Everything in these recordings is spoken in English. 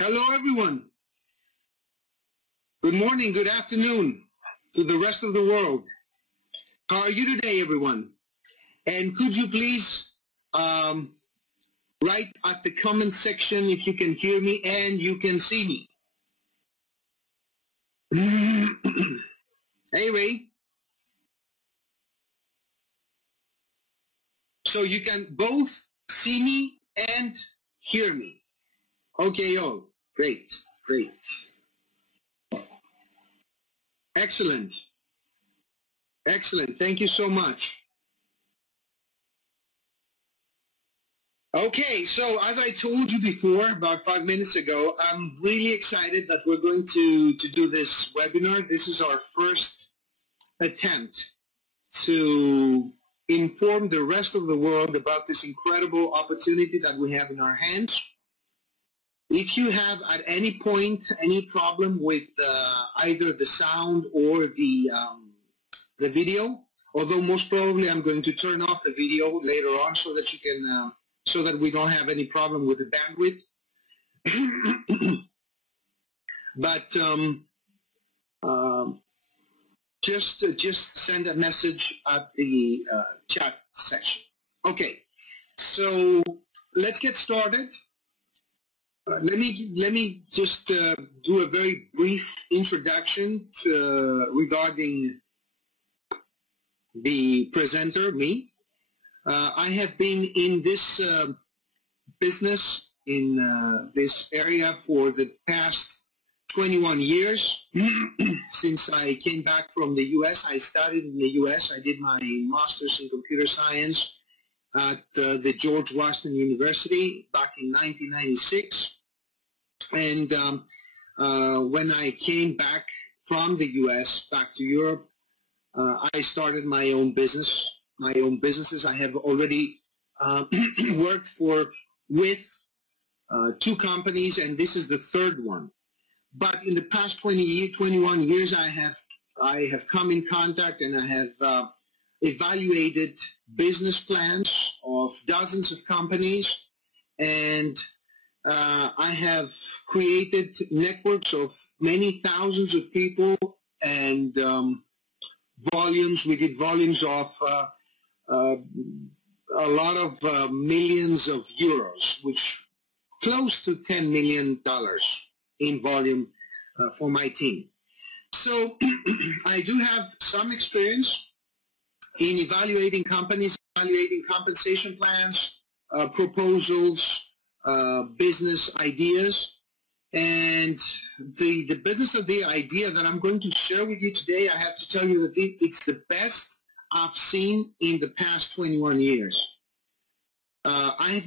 Hello, everyone. Good morning, good afternoon to the rest of the world. How are you today, everyone? And could you please write at the comment section if you can hear me and you can see me. Hey, Ray. So you can both see me and hear me. Okay, oh, great, great. Excellent. Excellent. Thank you so much. Okay, so as I told you before, about 5 minutes ago, I'm really excited that we're going to do this webinar. This is our first attempt to inform the rest of the world about this incredible opportunity that we have in our hands. If you have at any point any problem with either the sound or the video, although most probably I'm going to turn off the video later on so that you can so that we don't have any problem with the bandwidth. But just send a message at the chat section. Okay, so let's get started. Let me just do a very brief introduction regarding the presenter, me. I have been in this business, in this area for the past 21 years. Since I came back from the U.S., I studied in the U.S. I did my master's in computer science at the George Washington University back in 1996. And when I came back from the U.S. back to Europe, I started my own business. My own businesses. I have already worked with 2 companies, and this is the 3rd one. But in the past 21 years, I have come in contact and I have evaluated business plans of dozens of companies, and I have created networks of many thousands of people and volumes. We did volumes of a lot of millions of euros, which close to $10 million in volume for my team. So I do have some experience in evaluating companies, evaluating compensation plans, proposals, business ideas. And the business of the idea that I'm going to share with you today, I have to tell you that it's the best I've seen in the past 21 years. I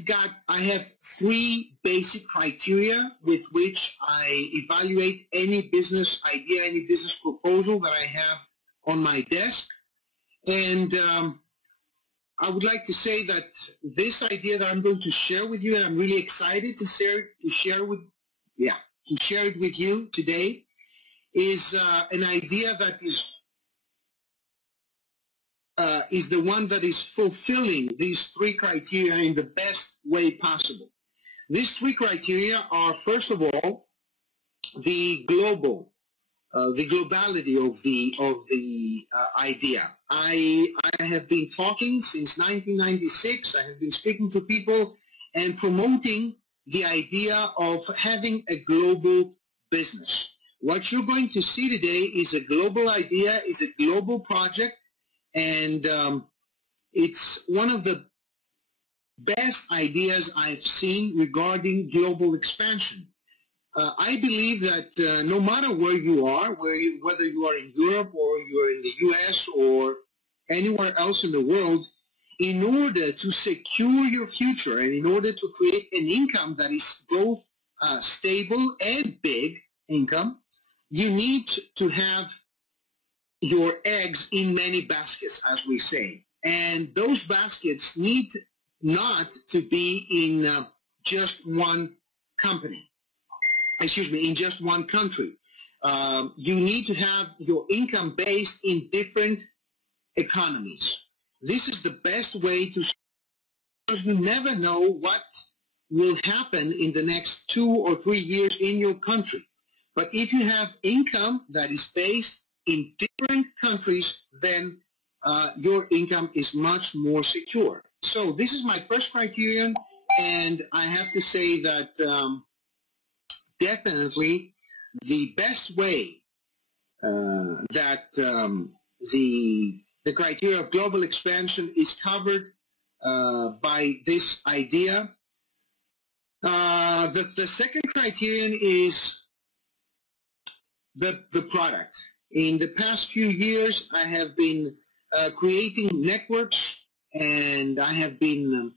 have 3 basic criteria with which I evaluate any business idea, any business proposal that I have on my desk. And I would like to say that this idea that I'm going to share with you, and I'm really excited to share it with you today, is an idea that is the one that is fulfilling these 3 criteria in the best way possible. These 3 criteria are, first of all, the globality of the idea. I have been talking since 1996. I have been speaking to people and promoting the idea of having a global business. What you're going to see today is a global idea, is a global project, and it's one of the best ideas I've seen regarding global expansion. I believe that no matter where you are, whether you are in Europe or you're in the U.S. or anywhere else in the world, in order to secure your future and in order to create an income that is both stable and big income, you need to have your eggs in many baskets, as we say. And those baskets need not to be in just one company. Excuse me, in just one country. You need to have your income based in different economies. This is the best way to, because you never know what will happen in the next 2 or 3 years in your country. But if you have income that is based in different countries, then your income is much more secure. So this is my first criterion, and I have to say that definitely the best way that the criteria of global expansion is covered by this idea. The second criterion is the product. In the past few years, I have been creating networks, and I have been,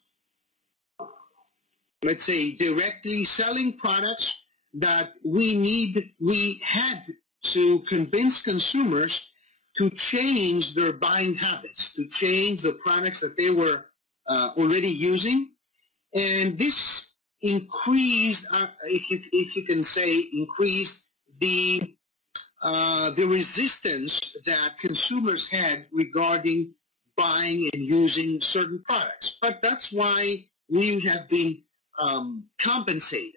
let's say, directly selling products that we had to convince consumers to change their buying habits, to change the products that they were already using. And this increased, if you can say, increased the resistance that consumers had regarding buying and using certain products. But that's why we have been compensated.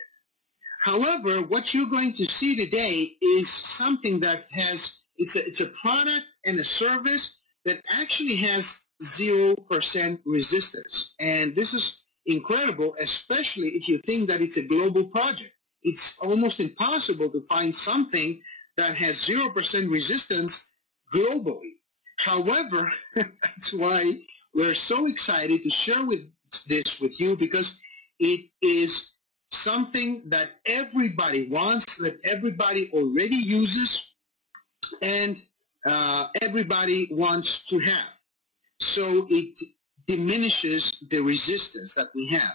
However, what you're going to see today is something that has, it's a product and a service that actually has 0% resistance. And this is incredible, especially if you think that it's a global project. It's almost impossible to find something that has 0% resistance globally. However, that's why we're so excited to share this with you, because it is something that everybody wants, that everybody already uses, and everybody wants to have. So it diminishes the resistance that we have.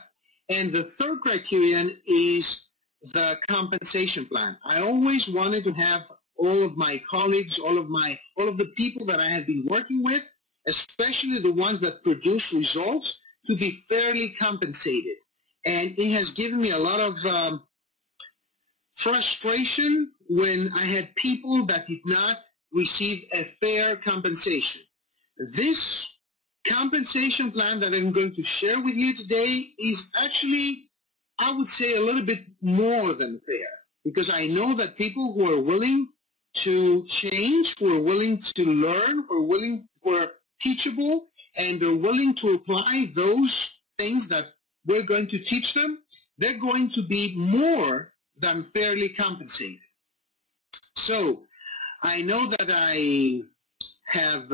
And the third criterion is the compensation plan. I always wanted to have all of my colleagues, all of the people that I have been working with, especially the ones that produce results, to be fairly compensated. And it has given me a lot of frustration when I had people that did not receive a fair compensation. This compensation plan that I'm going to share with you today is actually, I would say, a little bit more than fair, because I know that people who are willing to change, who are willing to learn, who are teachable, and are willing to apply those things that we're going to teach them, they're going to be more than fairly compensated. So I know that I have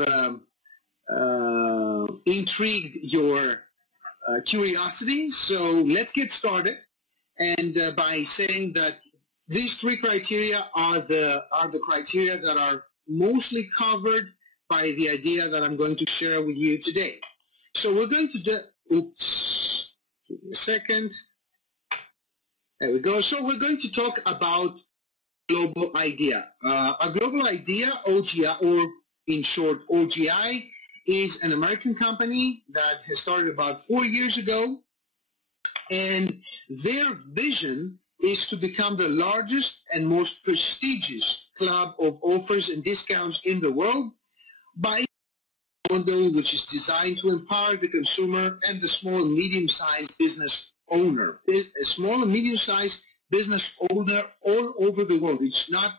intrigued your curiosity, so let's get started. And by saying that these three criteria are the criteria that are mostly covered by the idea that I'm going to share with you today. So we're going to do, oops, give me a second. There we go. So we're going to talk about global idea. A global idea, OGI, or in short, OGI, is an American company that has started about 4 years ago, and their vision is to become the largest and most prestigious club of offers and discounts in the world by a model which is designed to empower the consumer and the small and medium-sized business owner. A small and medium-sized business owner all over the world. It's not,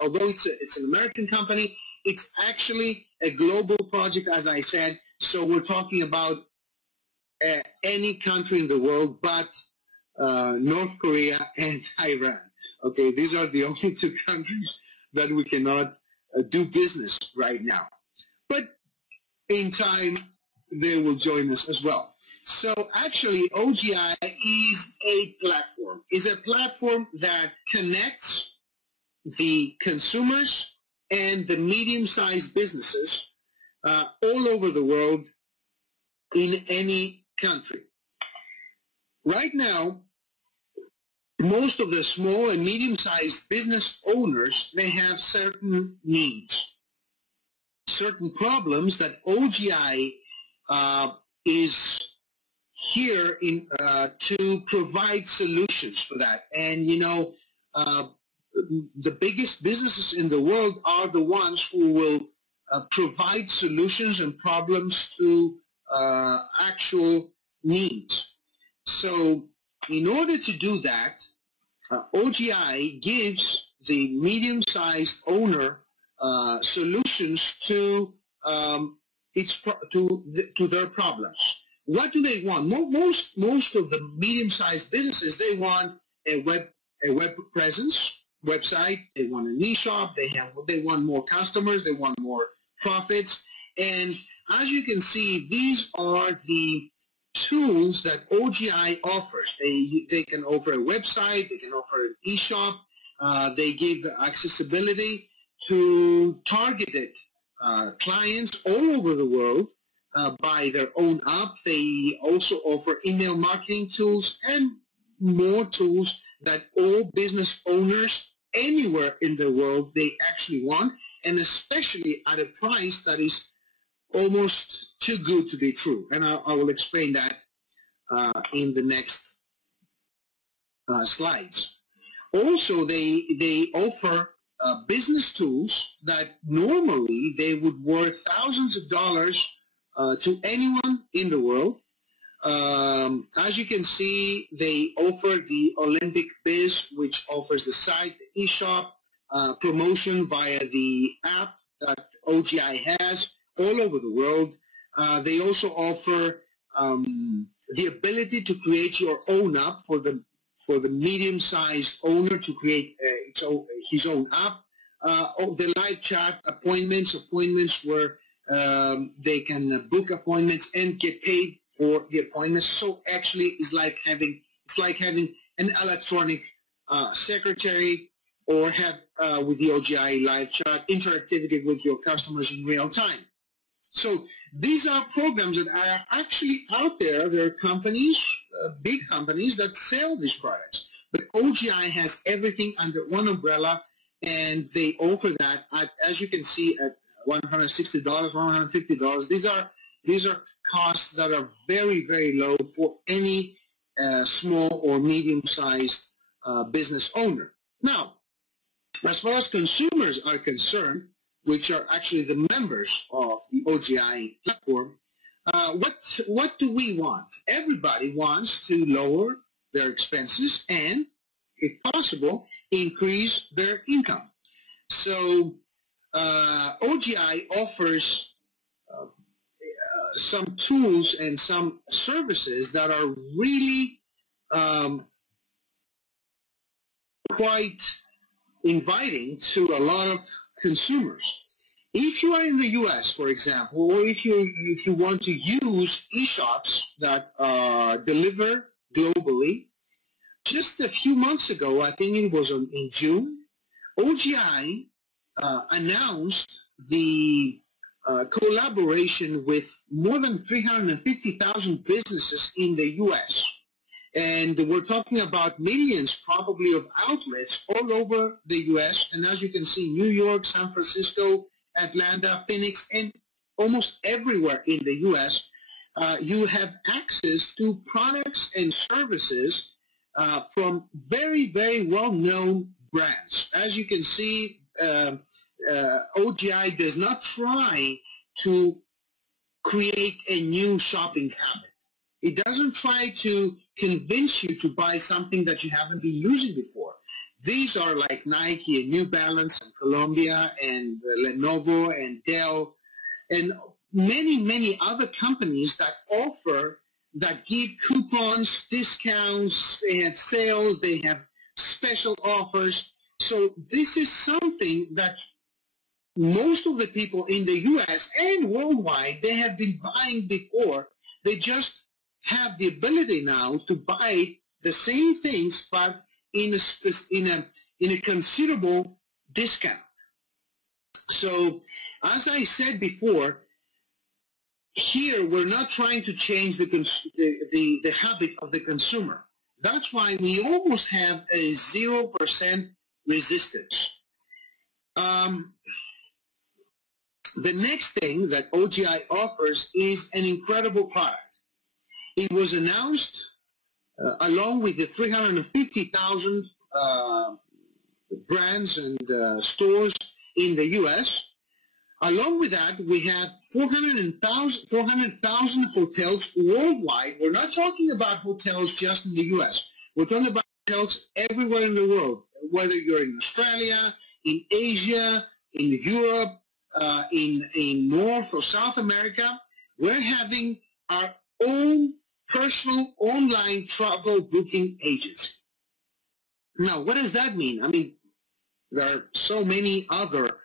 although it's an American company, it's actually a global project, as I said. So we're talking about any country in the world but North Korea and Iran. Okay, these are the only two countries that we cannot do business right now. But in time, they will join us as well. So actually, OGI is a platform that connects the consumers and the medium-sized businesses all over the world in any country. Right now, most of the small and medium-sized business owners, they have certain needs, certain problems that OGI is here to provide solutions for that. And you know, the biggest businesses in the world are the ones who will provide solutions and problems to actual needs. So in order to do that, OGI gives the medium-sized owner solutions to their problems. What do they want? Most of the medium-sized businesses, they want a web presence, website. They want an e-shop. They want more customers. They want more profits. And as you can see, these are the tools that OGI offers. They can offer a website. They can offer an e-shop. They give accessibility to targeted clients all over the world by their own app. They also offer email marketing tools and more tools that all business owners anywhere in the world they actually want, and especially at a price that is almost too good to be true. And I will explain that in the next slides. Also, they offer business tools that normally they would worth thousands of dollars to anyone in the world. As you can see, they offer the Olympic Biz, which offers the site, the e-shop, promotion via the app that OGI has all over the world. They also offer the ability to create your own app for the medium-sized owner to create his own app. The live chat appointments where they can book appointments and get paid for the appointments. So actually, it's like having an electronic secretary, or have with the OGI live chat interactivity with your customers in real time. So these are programs that are actually out there. There are companies, big companies, that sell these products. But OGI has everything under one umbrella, and they offer that at, as you can see, at $160, $150. These are costs that are very, very low for any small or medium-sized business owner. Now, as far as consumers are concerned, which are actually the members of the OGI platform, what do we want? Everybody wants to lower their expenses and, if possible, increase their income. So OGI offers some tools and some services that are really quite inviting to a lot of consumers. If you are in the US, for example, or if you want to use e-shops that deliver globally, just a few months ago, I think it was in June, OGI announced the collaboration with more than 350,000 businesses in the US. And we're talking about millions, probably, of outlets all over the US. And as you can see, New York, San Francisco, Atlanta, Phoenix, and almost everywhere in the US, you have access to products and services from very, very well-known brands. As you can see, OGI does not try to create a new shopping habit. It doesn't try to convince you to buy something that you haven't been using before. These are like Nike and New Balance and Columbia and Lenovo and Dell and many, many other companies that offer, that give coupons, discounts, they have sales, they have special offers. So this is something that most of the people in the US and worldwide, they have been buying before. They just have the ability now to buy the same things, but in a considerable discount. So, as I said before, here we're not trying to change the habit of the consumer. That's why we almost have a 0% resistance. The next thing that OGI offers is an incredible product. It was announced along with the 350,000 brands and stores in the U.S. Along with that, we have 400,000 hotels worldwide. We're not talking about hotels just in the U.S. We're talking about hotels everywhere in the world, whether you're in Australia, in Asia, in Europe, in North or South America. We're having our own personal online travel booking agency. Now, what does that mean? I mean, there are so many other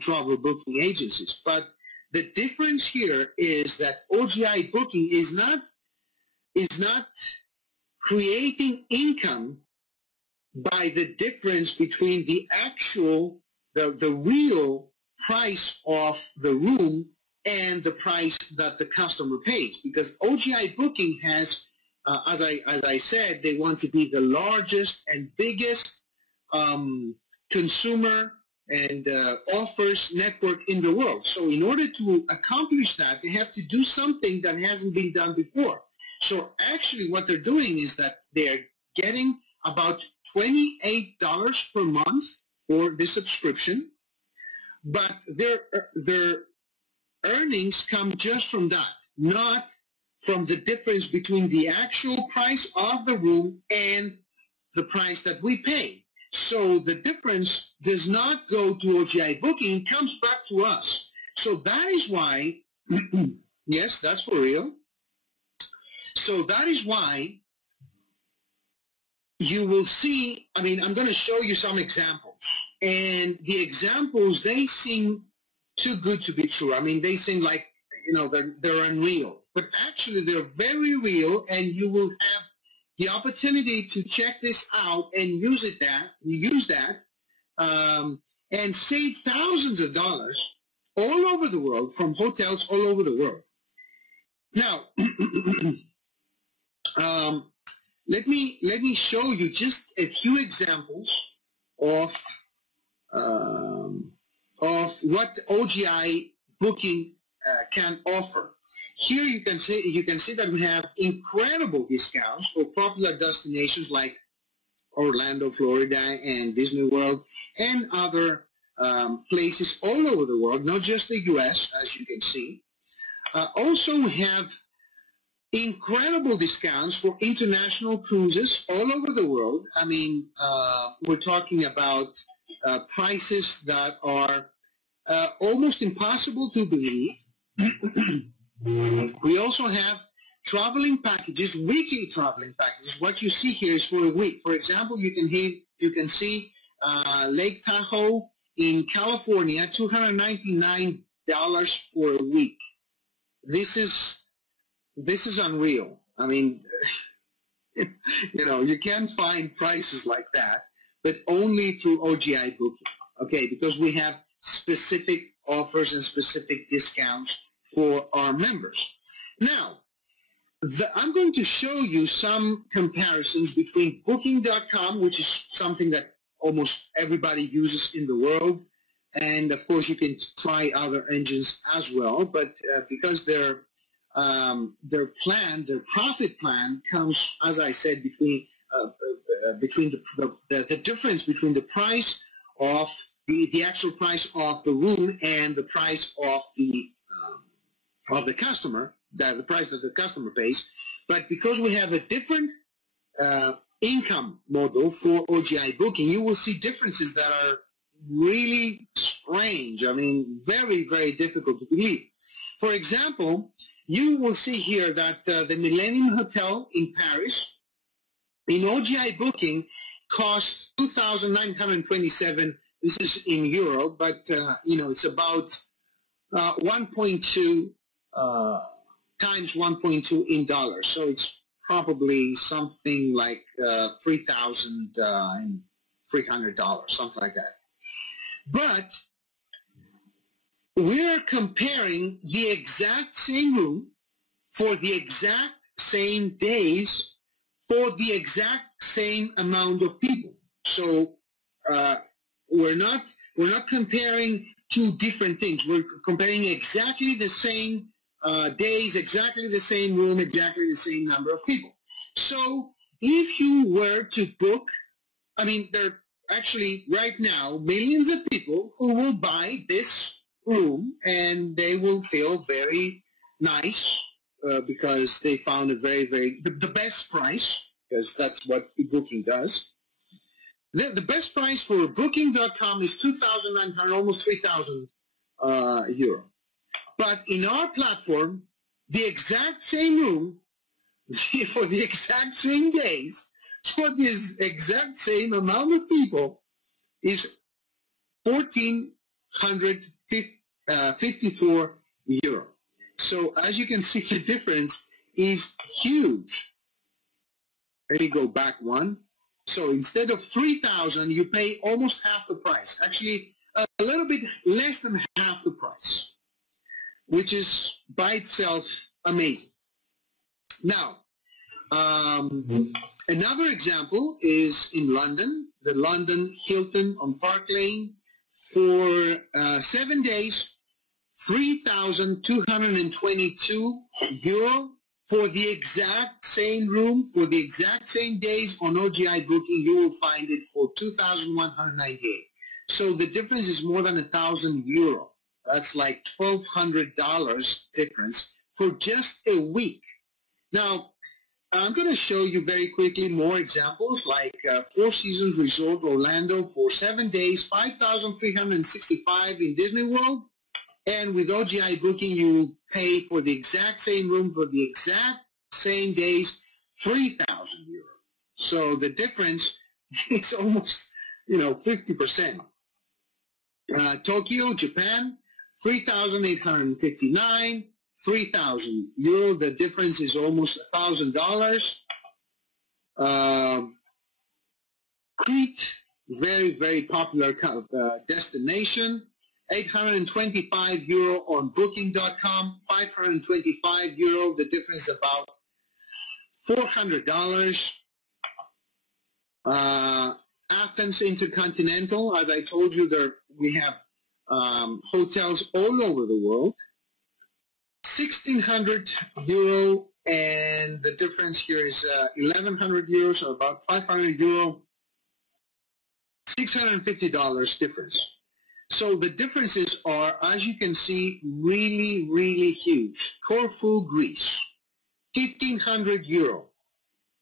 travel booking agencies, but the difference here is that OGI Booking is not creating income by the difference between the actual, the real price of the room and the price that the customer pays. Because OGI Booking has, as I said, they want to be the largest and biggest consumer and offers network in the world. So in order to accomplish that, they have to do something that hasn't been done before. So actually what they're doing is that they're getting about $28 per month for the subscription, but their earnings come just from that, not from the difference between the actual price of the room and the price that we pay. So the difference does not go to OGI Booking, it comes back to us. So that is why, yes, that's for real. So that is why you will see, I mean, I'm going to show you some examples. And the examples, they seem too good to be true. I mean, they seem like, you know, they're unreal. But actually, they're very real, and you will have the opportunity to check this out and use that, and save thousands of dollars all over the world from hotels all over the world. Now, let me show you just a few examples of what OGI Booking can offer. Here you can see that we have incredible discounts for popular destinations like Orlando, Florida, and Disney World, and other places all over the world, not just the U.S., as you can see. Also, we have incredible discounts for international cruises all over the world. I mean, we're talking about prices that are almost impossible to believe. We also have traveling packages, weekly traveling packages. What you see here is for a week. For example, you can see Lake Tahoe in California, $299 for a week. This is unreal. I mean, you know, you can't find prices like that, but only through OGI Booking. Okay, because we have specific offers and specific discounts for our members. Now, I'm going to show you some comparisons between Booking.com, which is something that almost everybody uses in the world, and of course you can try other engines as well. But because their profit plan comes, as I said, between the difference between the price of the actual price of the room and the price of the customer, the price that the customer pays. But because we have a different income model for OGI Booking, you will see differences that are really strange. I mean, very, very difficult to believe. For example, you will see here that the Millennium Hotel in Paris, in OGI Booking, costs $2,927. This is in euro, but you know, it's about 1.2 times 1.2 in dollars. So it's probably something like $3,300, something like that. But we're comparing the exact same room for the exact same days for the exact same amount of people. So we're not comparing two different things. We're comparing exactly the same days, exactly the same room, exactly the same number of people. So if you were to book, I mean, there are actually right now millions of people who will buy this room, and they will feel very nice because they found a the best price, because that's what Booking does. The best price for Booking.com is 2,900, almost 3,000 euro. But in our platform, the exact same room, for the exact same days, for this exact same amount of people, is 1,454 euro. So as you can see, the difference is huge. Let me go back one. So instead of 3,000, you pay almost half the price. Actually, a little bit less than half the price, which is by itself amazing. Now, another example is in London, the London Hilton on Park Lane. For 7 days, 3,222 euro. For the exact same room, for the exact same days on OGI Booking, you will find it for 2,198. So the difference is more than 1,000 euro. That's like $1,200 difference for just a week. Now, I'm going to show you very quickly more examples, like Four Seasons Resort Orlando for 7 days, 5,365 in Disney World. And with OGI Booking, you pay for the exact same room for the exact same days, 3,000 euro. So the difference is almost, 50%. Tokyo, Japan, 3,859, 3,000 euro. The difference is almost $1,000. Crete, very, very popular destination. 825 euro on Booking.com, 525 euro. The difference is about $400. Athens Intercontinental, as I told you, we have hotels all over the world. 1,600 euro, and the difference here is 1,100 euros, so about 500 euro. $650 difference. So the differences are, as you can see, really, really huge. Corfu, Greece, 1,500 euro.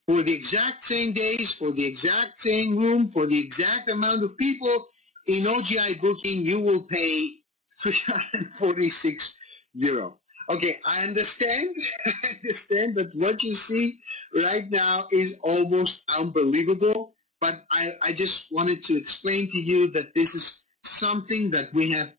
For the exact same days, for the exact same room, for the exact amount of people, in OGI Booking, you will pay 346 euro. Okay, I understand that what you see right now is almost unbelievable, but I just wanted to explain to you that this is something that we have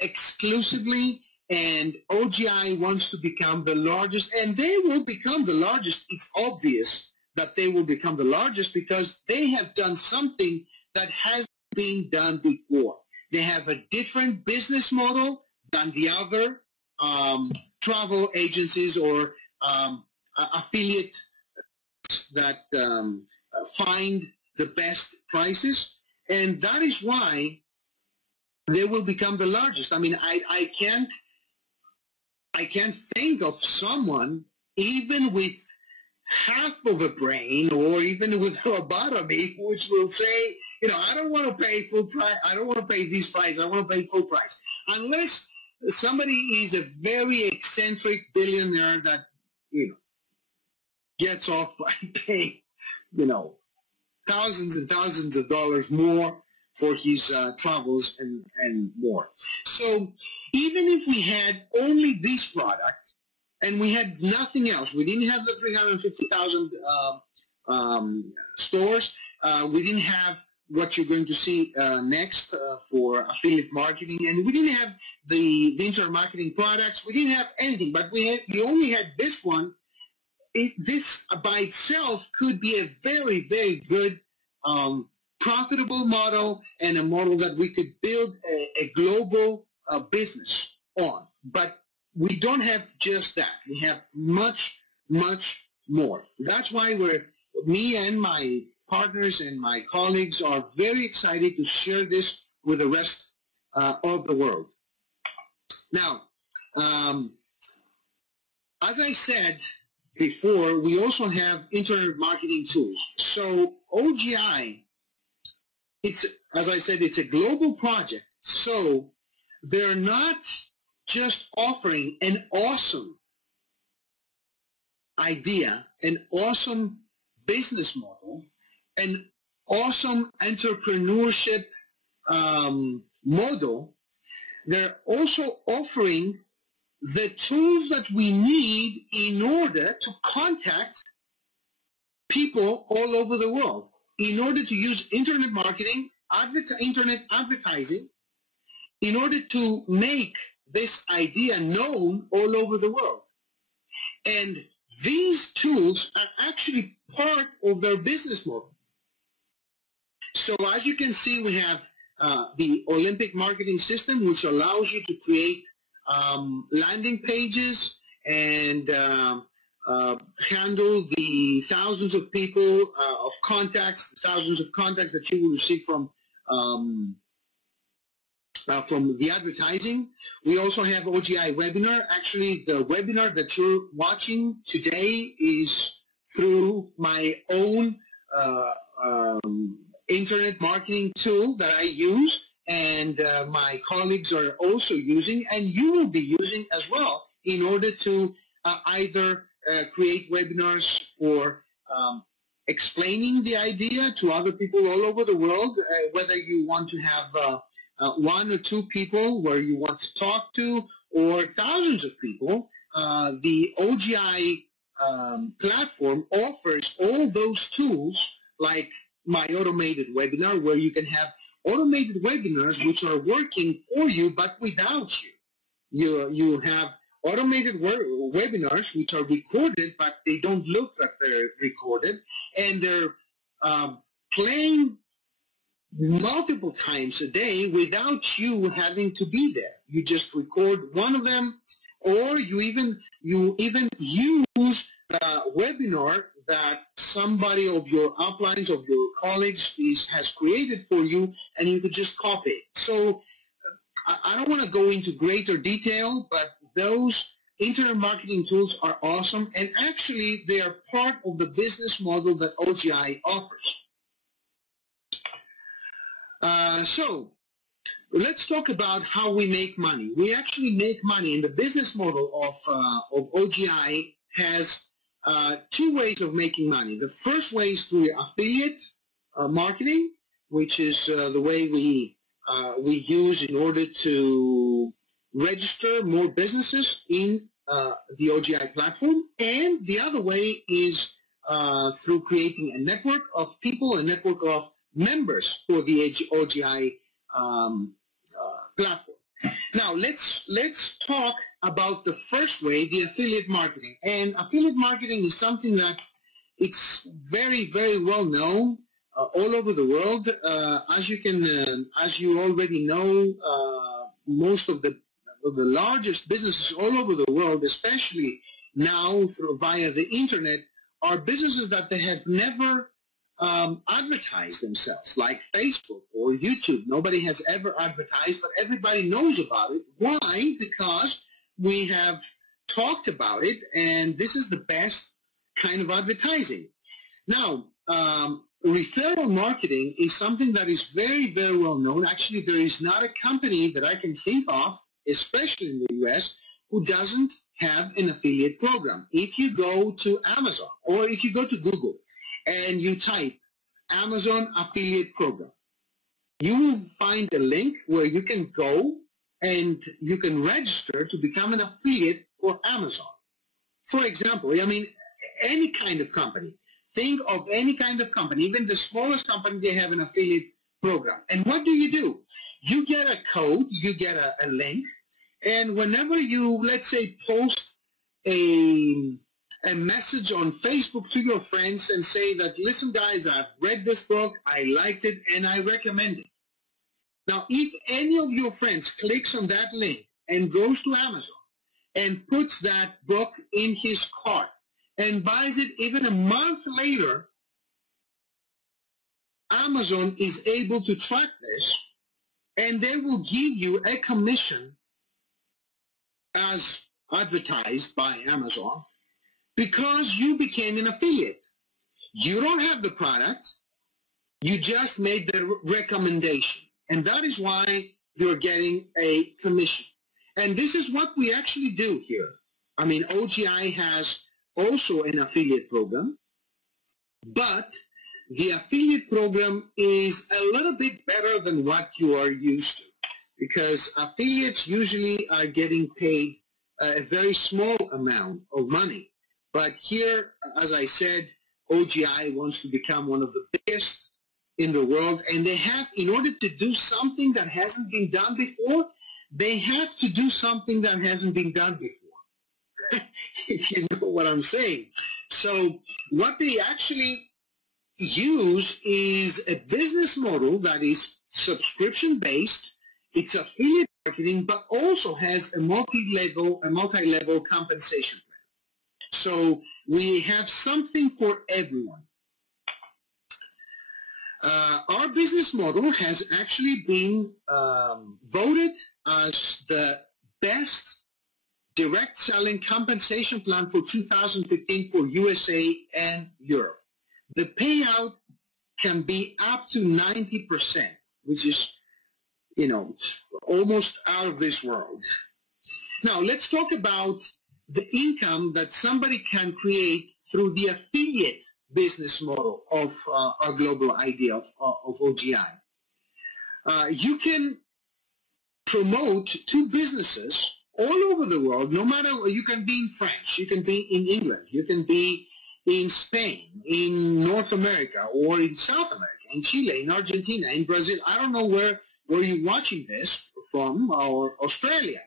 exclusively, and OGI wants to become the largest, and they will become the largest. It's obvious that they will become the largest because they have done something that hasn't been done before. They have a different business model than the other travel agencies or affiliate that find the best prices. And that is why they will become the largest. I mean, I can't think of someone, even with half of a brain or even with lobotomy, which will say, I don't want to pay full price. I don't want to pay this price. I want to pay full price. Unless somebody is a very eccentric billionaire that, gets off by paying, thousands and thousands of dollars more for his travels and more. So even if we had only this product and we had nothing else, we didn't have the 350,000 stores, we didn't have what you're going to see next for affiliate marketing, and we didn't have the internet marketing products, we didn't have anything, but we only had this one. This by itself could be a very, very good profitable model and a model that we could build a global business on. But we don't have just that. We have much, much more. That's why me and my partners and my colleagues are very excited to share this with the rest of the world. Now, as I said before, we also have internet marketing tools. So OGI, as I said, it's a global project. So they're not just offering an awesome idea, an awesome business model, an awesome entrepreneurship model, they're also offering the tools that we need in order to contact people all over the world, in order to use internet marketing, internet advertising, in order to make this idea known all over the world. And these tools are actually part of their business model. So as you can see, we have the Olympic marketing system, which allows you to create landing pages and handle the thousands of people, of contacts, thousands of contacts that you will receive from the advertising. We also have OGI webinar. Actually, the webinar that you're watching today is through my own internet marketing tool that I use, and my colleagues are also using, and you will be using as well, in order to either create webinars for explaining the idea to other people all over the world, whether you want to have one or two people where you want to talk to, or thousands of people. The OGI platform offers all those tools, like my automated webinar, where you can have automated webinars which are working for you but without you. You have automated webinars which are recorded, but they don't look like they're recorded, and they're playing multiple times a day without you having to be there. You just record one of them, or you even use the webinar that somebody of your uplines, of your colleagues has created for you, and you could just copy it. So I don't want to go into greater detail, but those internet marketing tools are awesome, and actually they are part of the business model that OGI offers. So let's talk about how we make money. We actually make money, in the business model of OGI has two ways of making money. The first way is through affiliate marketing, which is the way we use in order to register more businesses in the OGI platform. And the other way is through creating a network of people, a network of members for the OGI platform. Now let's talk about the first way, the affiliate marketing. And affiliate marketing is something that it's very, very well known all over the world. As you already know, most of the largest businesses all over the world, especially now via the internet, are businesses that they have never advertise themselves, like Facebook or YouTube. Nobody has ever advertised, but everybody knows about it. Why? Because we have talked about it, and this is the best kind of advertising. Now, referral marketing is something that is very, very well known. Actually, there is not a company that I can think of, especially in the US, who doesn't have an affiliate program. If you go to Amazon, or if you go to Google, and you type Amazon affiliate program, you will find a link where you can go and you can register to become an affiliate for Amazon. For example, I mean, any kind of company. Think of any kind of company, even the smallest company, they have an affiliate program. And what do? You get a code, you get a link, and whenever you, let's say, post a message on Facebook to your friends and say that, listen guys, I've read this book, I liked it, and I recommend it. Now, if any of your friends clicks on that link and goes to Amazon and puts that book in his cart and buys it even a month later, Amazon is able to track this, and they will give you a commission as advertised by Amazon, because you became an affiliate. You don't have the product, you just made the recommendation. And that is why you're getting a commission. And this is what we actually do here. I mean, OGI has also an affiliate program, But the affiliate program is a little bit better than what you are used to, because affiliates usually are getting paid a very small amount of money. But here, as I said, OGI wants to become one of the biggest in the world, and they have, in order to do something that hasn't been done before, they have to do something that hasn't been done before. If you know what I'm saying. So what they actually use is a business model that is subscription-based. It's affiliate marketing, but also has a multi-level compensation plan. So we have something for everyone. Our business model has actually been voted as the best direct selling compensation plan for 2015 for USA and Europe. The payout can be up to 90%, which is, you know, almost out of this world. Now, let's talk about the income that somebody can create through the affiliate business model of our global idea of OGI. You can promote two businesses all over the world, no matter, you can be in France, you can be in England, you can be in Spain, in North America, or in South America, in Chile, in Argentina, in Brazil. I don't know where you're watching this from, or Australia.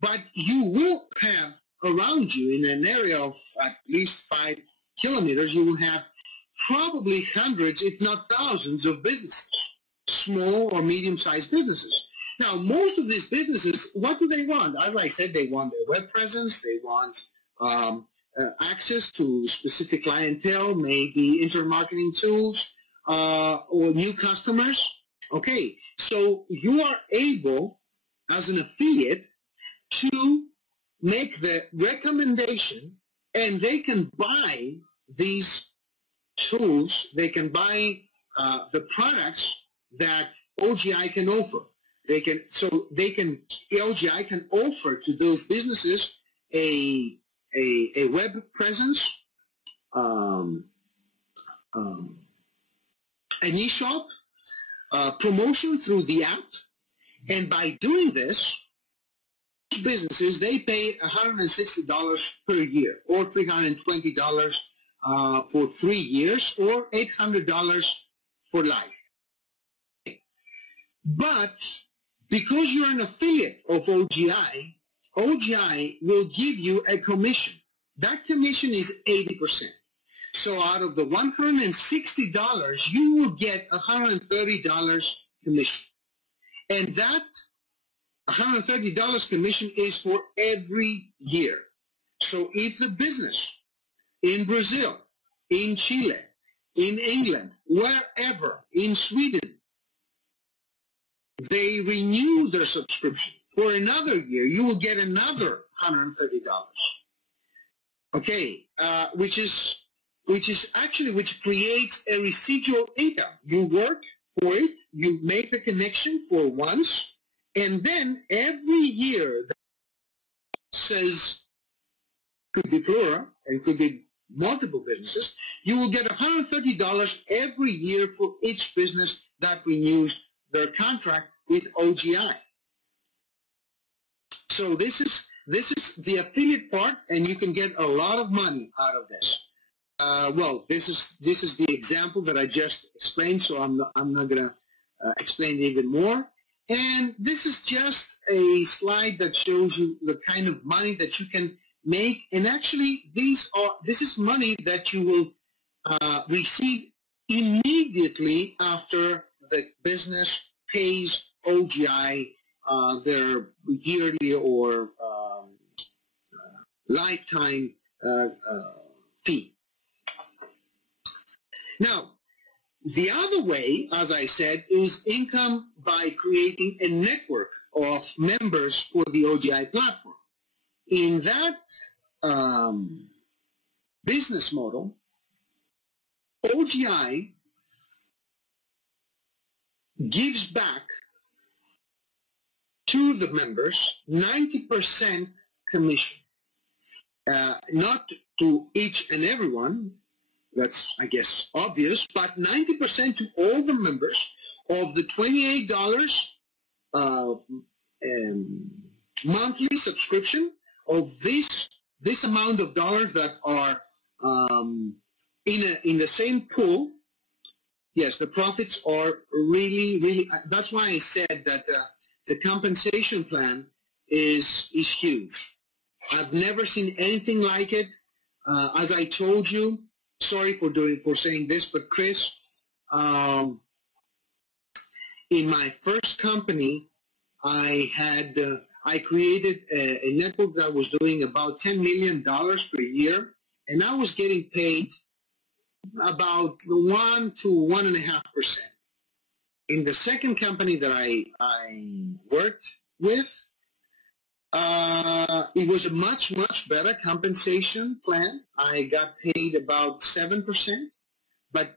But you will have around you, in an area of at least 5 kilometers, you will have probably hundreds, if not thousands, of businesses, small or medium-sized businesses. Now, most of these businesses, what do they want? As I said, they want their web presence, they want access to specific clientele, maybe intermarketing tools, or new customers. Okay, so you are able, as an affiliate, to make the recommendation, and they can buy these tools, they can buy the products that OGI can offer. OGI can offer to those businesses a web presence, an e-shop, promotion through the app, and by doing this, businesses, they pay $160 per year, or $320 for 3 years, or $800 for life. But because you're an affiliate of OGI, OGI will give you a commission. That commission is 80%. So out of the $160, you will get $130 commission. And that $130 commission is for every year. So if the business in Brazil, in Chile, in England, wherever, in Sweden, they renew their subscription for another year, you will get another $130. Okay, which creates a residual income. You work for it, you make the connection for once, and then every year that says, could be plural and could be multiple businesses, you will get $130 every year for each business that renews their contract with OGI. So this is the affiliate part, and you can get a lot of money out of this. Well, this is the example that I just explained, so I'm not going to explain it even more. And this is just a slide that shows you the kind of money that you can make. And actually, this is money that you will receive immediately after the business pays OGI their yearly or lifetime fee. Now, the other way, as I said, is income by creating a network of members for the OGI platform. In that business model, OGI gives back to the members 90% commission. Not to each and everyone, That's, I guess, obvious, but 90% to all the members of the $28 monthly subscription of this amount of dollars that are in the same pool. Yes, the profits are really, that's why I said that the compensation plan is huge. I've never seen anything like it. As I told you, sorry for saying this, but Chris, in my first company, I created a network that was doing about $10 million per year, and I was getting paid about 1 to 1.5%. In the second company that I worked with, it was a much better compensation plan. I got paid about 7%, but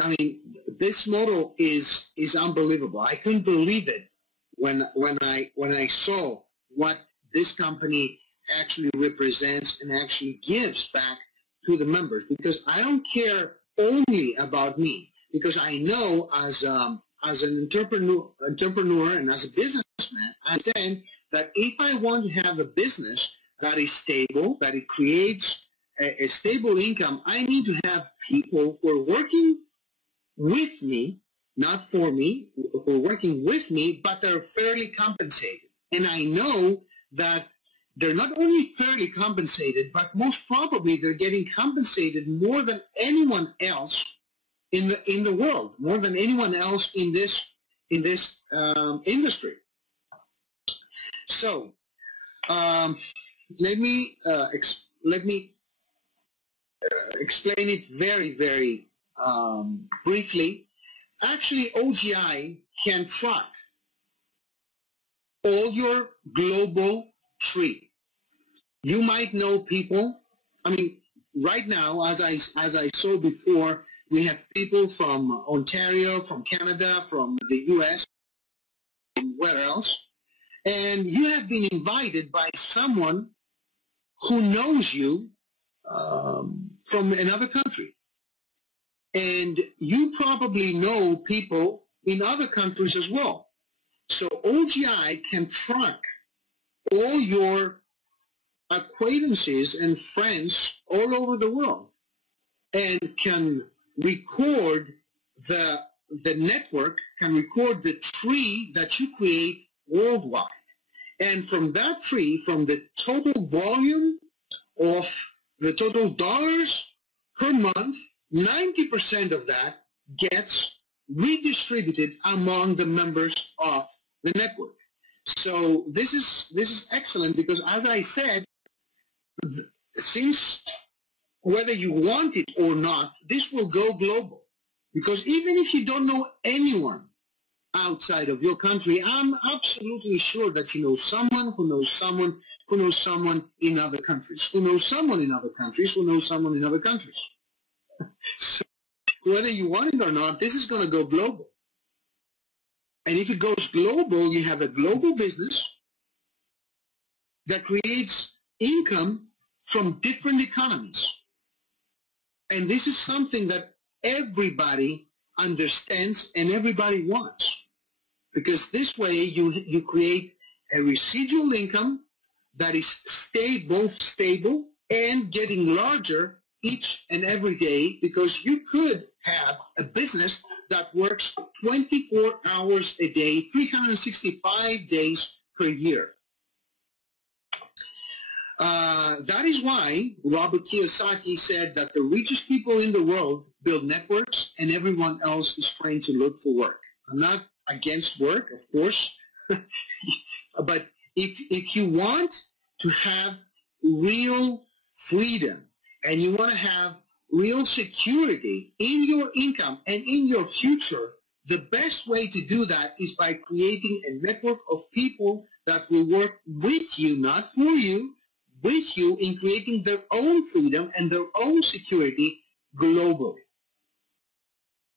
I mean, this model is unbelievable. I couldn't believe it when I saw what this company actually represents and actually gives back to the members, because I don't care only about me, because I know as an entrepreneur and as a businessman, I understand that if I want to have a business that is stable, that it creates a stable income, I need to have people who are working with me, not for me, who are working with me, but they're fairly compensated. And I know that they're not only fairly compensated, but most probably they're getting compensated more than anyone else in the world, more than anyone else in this industry. So let me explain it very briefly. Actually, OGI can track all your global tree. You might know people. I mean, right now, as I saw before, we have people from Ontario, from Canada, from the U.S., where else, and you have been invited by someone who knows you from another country. And you probably know people in other countries as well. So OGI can track all your acquaintances and friends all over the world and can record the network, can record the tree that you create worldwide. And from that tree, from the total volume of the total dollars per month, 90% of that gets redistributed among the members of the network. So this is excellent, because as I said, since whether you want it or not, this will go global. Because even if you don't know anyone outside of your country, I'm absolutely sure that you know someone who knows someone who knows someone in other countries, who knows someone in other countries, who knows someone in other countries. So whether you want it or not, this is going to go global. And if it goes global, you have a global business that creates income from different economies. And this is something that everybody understands and everybody wants. Because this way you create a residual income that is both stable and getting larger each and every day, because you could have a business that works 24 hours a day, 365 days per year. That is why Robert Kiyosaki said that the richest people in the world build networks and everyone else is trained to look for work. I'm not against work, of course, but if you want to have real freedom and you want to have real security in your income and in your future, the best way to do that is by creating a network of people that will work with you, not for you, with you in creating their own freedom and their own security globally.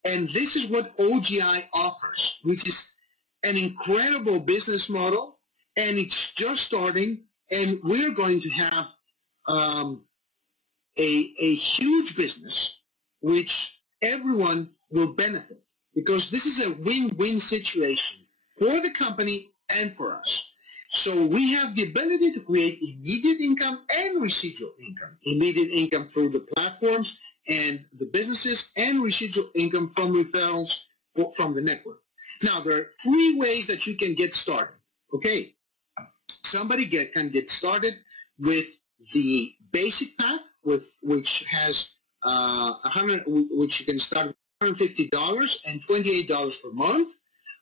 And this is what OGI offers, which is an incredible business model, and it's just starting, and we're going to have a huge business which everyone will benefit, because this is a win-win situation for the company and for us. So we have the ability to create immediate income and residual income. Immediate income through the platforms and the businesses, and residual income from referrals from the network. Now, there are 3 ways that you can get started. Okay, somebody can get started with the basic pack, which has which you can start with $150 and $28 per month.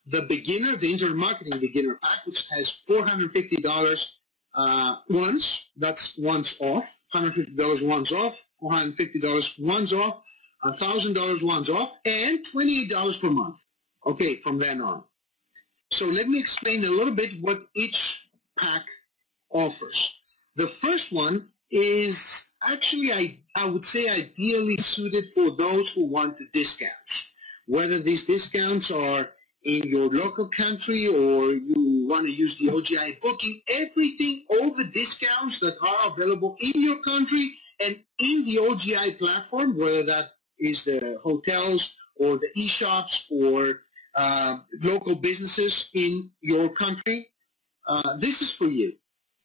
The beginner, the internet marketing beginner pack, which has $450 once. That's once off. $150 once off. $450 once off. $1,000 once off, and $28 per month. Okay, from then on. So let me explain a little bit what each pack offers. The first one is actually, I would say, ideally suited for those who want the discounts. Whether these discounts are in your local country or you want to use the OGI booking, everything, all the discounts that are available in your country and in the OGI platform, whether that is the hotels or the e-shops or local businesses in your country, this is for you.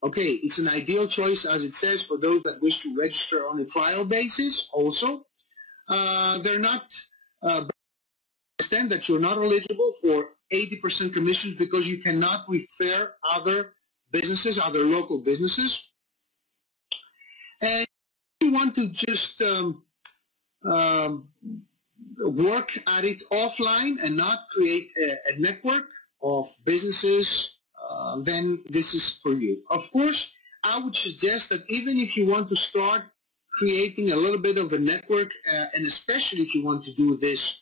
Okay, it's an ideal choice, as it says, for those that wish to register on a trial basis also. They're not extent that you're not eligible for 80% commissions because you cannot refer other businesses, other local businesses. And you want to just work at it offline and not create a network of businesses, then this is for you. Of course, I would suggest that even if you want to start creating a little bit of a network, and especially if you want to do this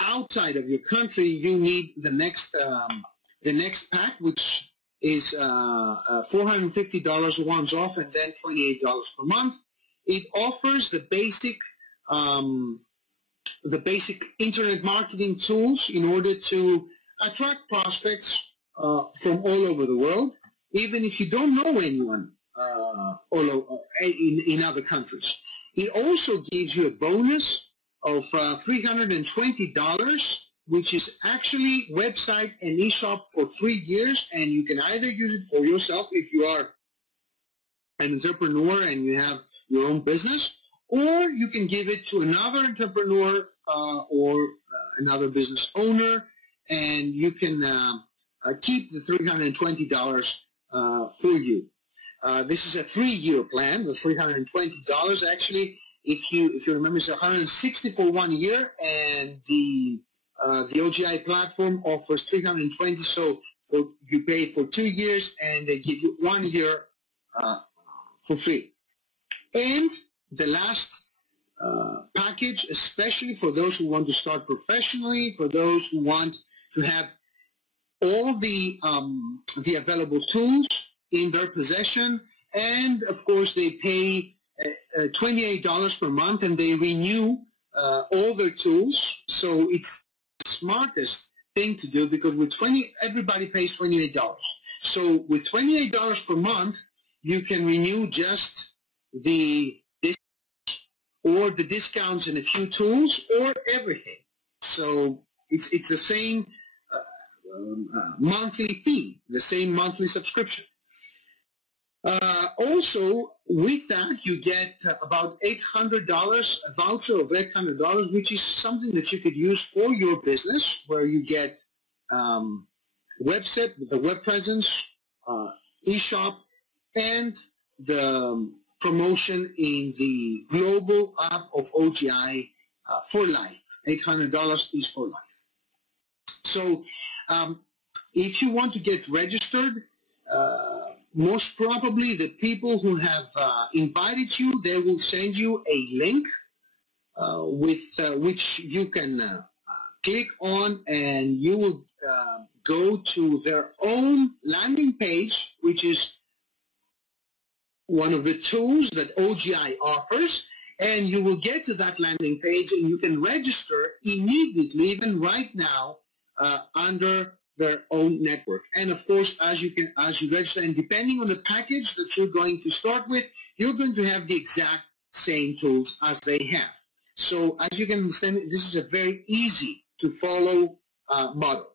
outside of your country, you need the next pack, which is $450 once off and then $28 per month. It offers the basic internet marketing tools in order to attract prospects from all over the world, even if you don't know anyone in other countries. It also gives you a bonus of $320, which is actually website and e-shop for 3 years, and you can either use it for yourself if you are an entrepreneur and you have your own business, or you can give it to another entrepreneur or another business owner, and you can keep the $320 for you. This is a 3-year plan. The $320 actually, if you remember, it's $160 for 1 year, and the OGI platform offers $320. So you pay for 2 years, and they give you 1 year for free. And the last package, especially for those who want to start professionally, for those who want to have all the available tools in their possession, and of course they pay $28 per month and they renew all their tools. So it's the smartest thing to do, because with everybody pays $28. So with $28 per month, you can renew just the discounts and a few tools, or everything. So it's the same monthly fee, the same monthly subscription. Also, with that, you get about $800, a voucher of $800, which is something that you could use for your business, where you get website, the web presence, e-shop, and the promotion in the global app of OGI for life. $800 is for life. So if you want to get registered, most probably the people who have invited you, they will send you a link with which you can click on, and you will go to their own landing page, which is one of the tools that OGI offers, and you will get to that landing page and you can register immediately, even right now, under their own network. And of course, as you register, and depending on the package that you're going to start with, you're going to have the exact same tools as they have. So as you can understand, this is a very easy to follow model.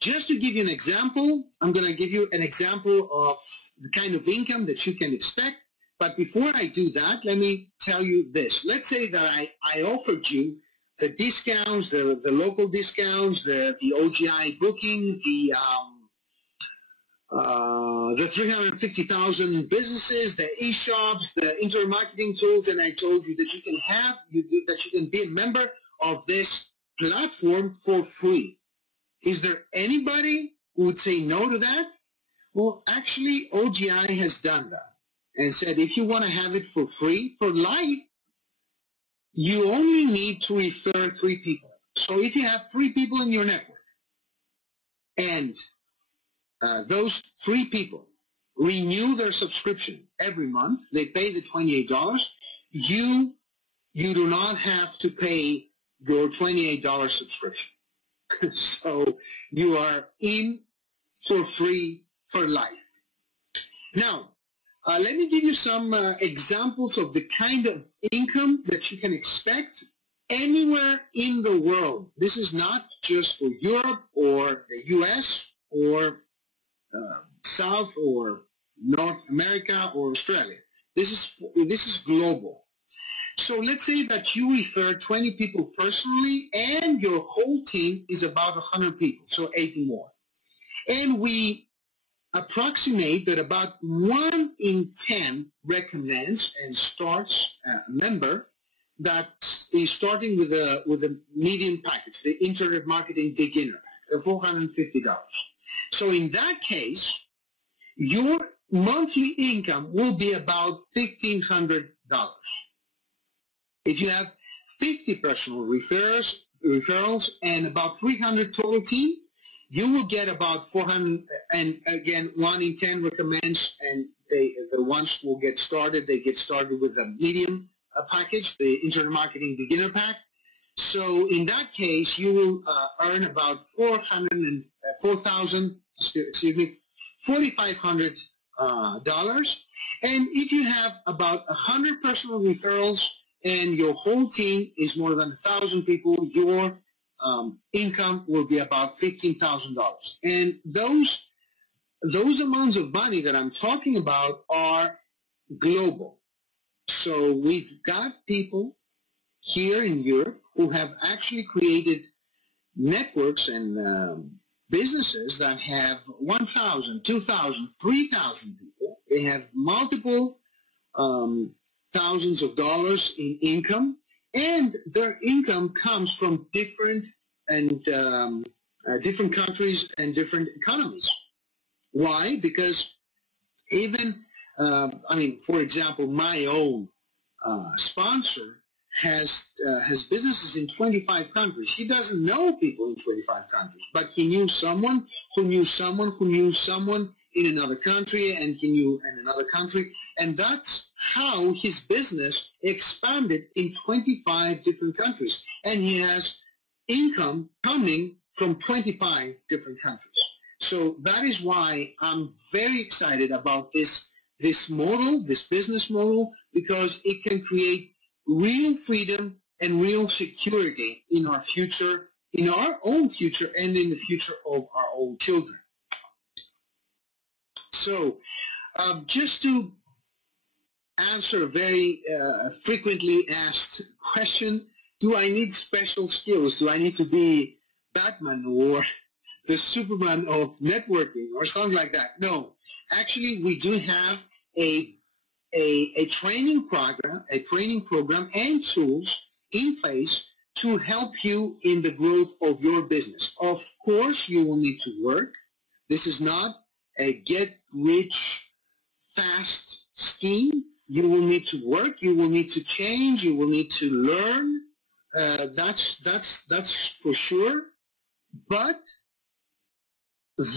Just to give you an example, I'm going to give you an example of the kind of income that you can expect. But before I do that, let me tell you this. Let's say that I offered you the discounts, the local discounts, the OGI booking, the 350,000 businesses, the e-shops, the internet marketing tools, and I told you that you can be a member of this platform for free. Is there anybody who would say no to that? Well, actually, OGI has done that and said if you want to have it for free, for life, you only need to refer 3 people. So if you have 3 people in your network and those 3 people renew their subscription every month, they pay the $28, you do not have to pay your $28 subscription. So you are in for free for life. Now, let me give you some examples of the kind of income that you can expect anywhere in the world. This is not just for Europe or the US or South or North America or Australia. This is global. So let's say that you refer 20 people personally and your whole team is about 100 people, so 80 more. And we approximate that about 1 in 10 recommends and starts a member that is starting with a medium package, the Internet Marketing Beginner Pack, the $450. So in that case, your monthly income will be about $1,500. If you have 50 personal referrals and about 300 total team, you will get about 400, and again, 1 in 10 recommends, and the ones who get started, they get started with a medium package, the Internet Marketing Beginner Pack. So in that case, you will earn about $4,500. And if you have about 100 personal referrals and your whole team is more than 1,000 people, your income will be about $15,000. And those amounts of money that I'm talking about are global. So we've got people here in Europe who have actually created networks and businesses that have 1,000, 2,000, 3,000 people. They have multiple thousands of dollars in income, and their income comes from different countries and different economies. Why? Because even, for example, my own sponsor has businesses in 25 countries. He doesn't know people in 25 countries, but he knew someone who knew someone who knew someone in another country, and he knew in another country, and that's how his business expanded in 25 different countries, and he has income coming from 25 different countries. So that is why I'm very excited about this model, this business model, because it can create real freedom and real security in our future, in our own future, and in the future of our own children. So just to answer a very frequently asked question, do I need special skills? Do I need to be Batman or the Superman of networking or something like that? No. Actually, we do have a training program and tools in place to help you in the growth of your business. Of course, you will need to work. This is not a get-rich-fast scheme. You will need to work. You will need to change. You will need to learn. That's for sure. But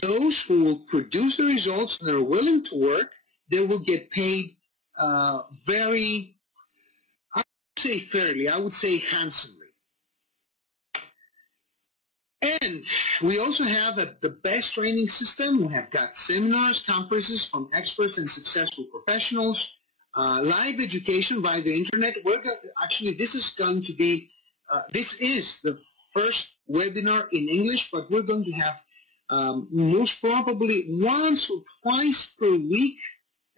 those who will produce the results and are willing to work, they will get paid very, I would say fairly, I would say handsomely. And we also have the best training system. We have got seminars, conferences from experts and successful professionals. live education via the internet. Actually, this is going to be, this is the first webinar in English, but we're going to have most probably once or twice per week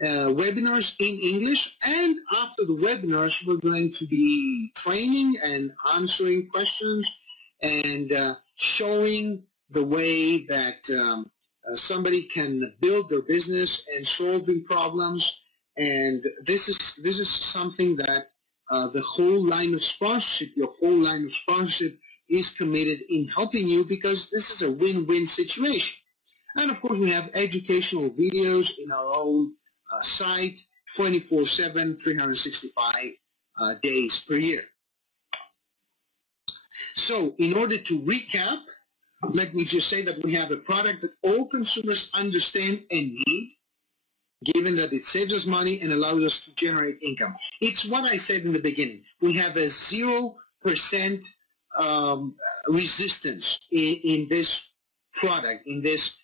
webinars in English, and after the webinars we're going to be training and answering questions and showing the way that somebody can build their business and solving problems. And this is something that the whole line of sponsorship, your whole line of sponsorship is committed in helping you, because this is a win-win situation. And of course we have educational videos in our own site 24/7, 365 days per year. So in order to recap, let me just say that we have a product that all consumers understand and need, given that it saves us money and allows us to generate income. It's what I said in the beginning. We have a 0% resistance in this product, in this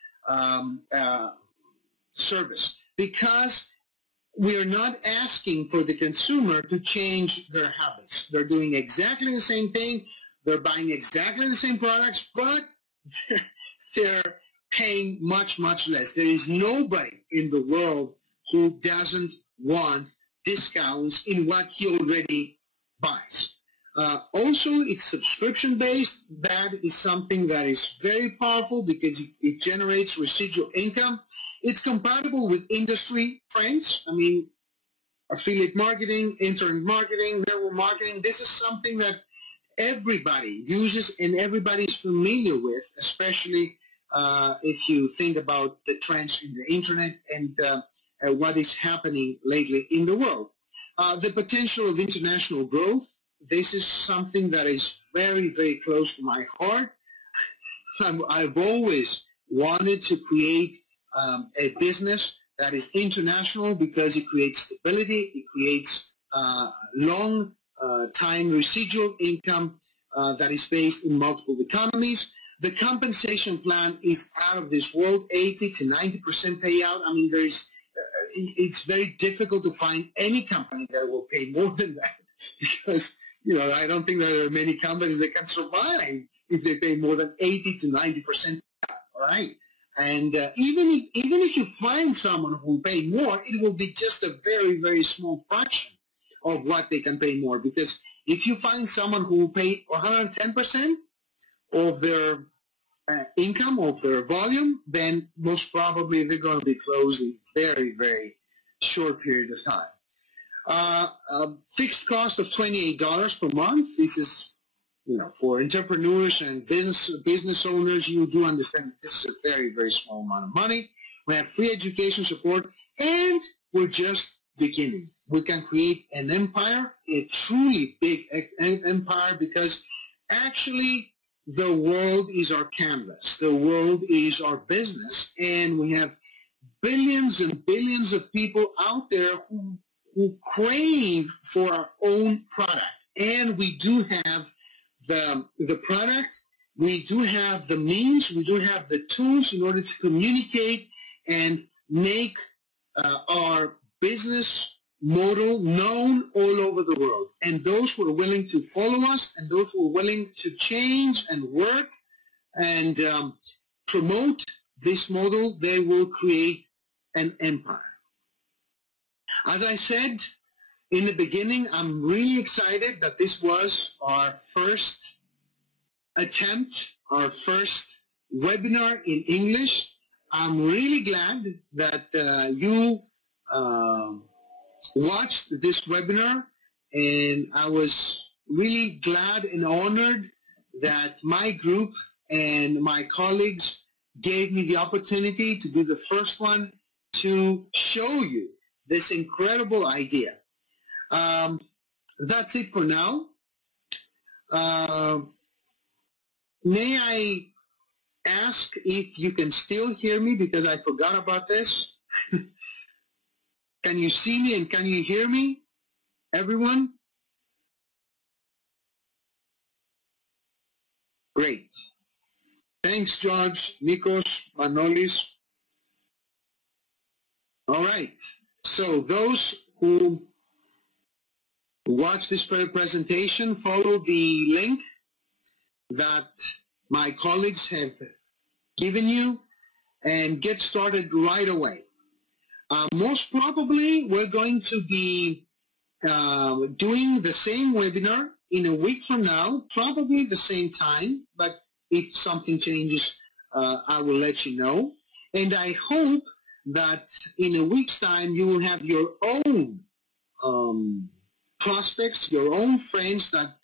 service, because we are not asking for the consumer to change their habits. They're doing exactly the same thing. They're buying exactly the same products, but they're paying much, much less. There is nobody in the world who doesn't want discounts in what he already buys. Also, it's subscription-based. That is something that is very powerful because it generates residual income. It's compatible with industry trends. I mean, affiliate marketing, internet marketing, network marketing. This is something that everybody uses and everybody's familiar with, especially if you think about the trends in the internet and what is happening lately in the world. The potential of international growth. This is something that is very, very close to my heart. I've always wanted to create a business that is international because it creates stability, it creates long-time residual income that is based in multiple economies. The compensation plan is out of this world, 80 to 90% payout. I mean, it's very difficult to find any company that will pay more than that because, you know, I don't think there are many companies that can survive if they pay more than 80 to 90%. All right, and even if you find someone who will pay more, it will be just a very, very small fraction of what they can pay more. Because if you find someone who will pay 110% of their income, of their volume, then most probably they're going to be closed in a very, very short period of time. Fixed cost of $28 per month. This is, you know, for entrepreneurs and business owners, you do understand this is a very, very small amount of money. We have free education support, and we're just beginning. We can create an empire, a truly big empire, because actually the world is our canvas. The world is our business, and we have billions and billions of people out there who crave for our own product. And we do have the product, we do have the means, we do have the tools in order to communicate and make our business model known all over the world. And those who are willing to follow us and those who are willing to change and work and promote this model, they will create an empire. As I said in the beginning, I'm really excited that this was our first attempt, our first webinar in English. I'm really glad that you watched this webinar, and I was really glad and honored that my group and my colleagues gave me the opportunity to be the first one to show you this incredible idea. That's it for now. May I ask if you can still hear me, because I forgot about this. Can you see me and can you hear me, everyone? Great. Thanks, George, Nikos, Manolis. All right. So those who watch this presentation, follow the link that my colleagues have given you and get started right away. Most probably, we're going to be doing the same webinar in a week from now, probably the same time, but if something changes, I will let you know. And I hope that in a week's time, you will have your own prospects, your own friends that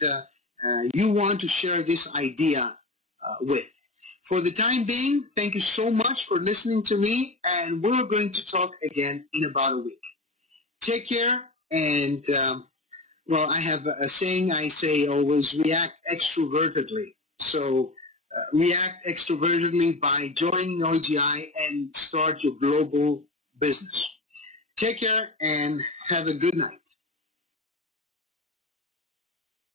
you want to share this idea with. For the time being, thank you so much for listening to me, and we're going to talk again in about a week. Take care, and well, I have a saying I say always, react extrovertedly. So react extrovertedly by joining OGI and start your global business. Take care and have a good night.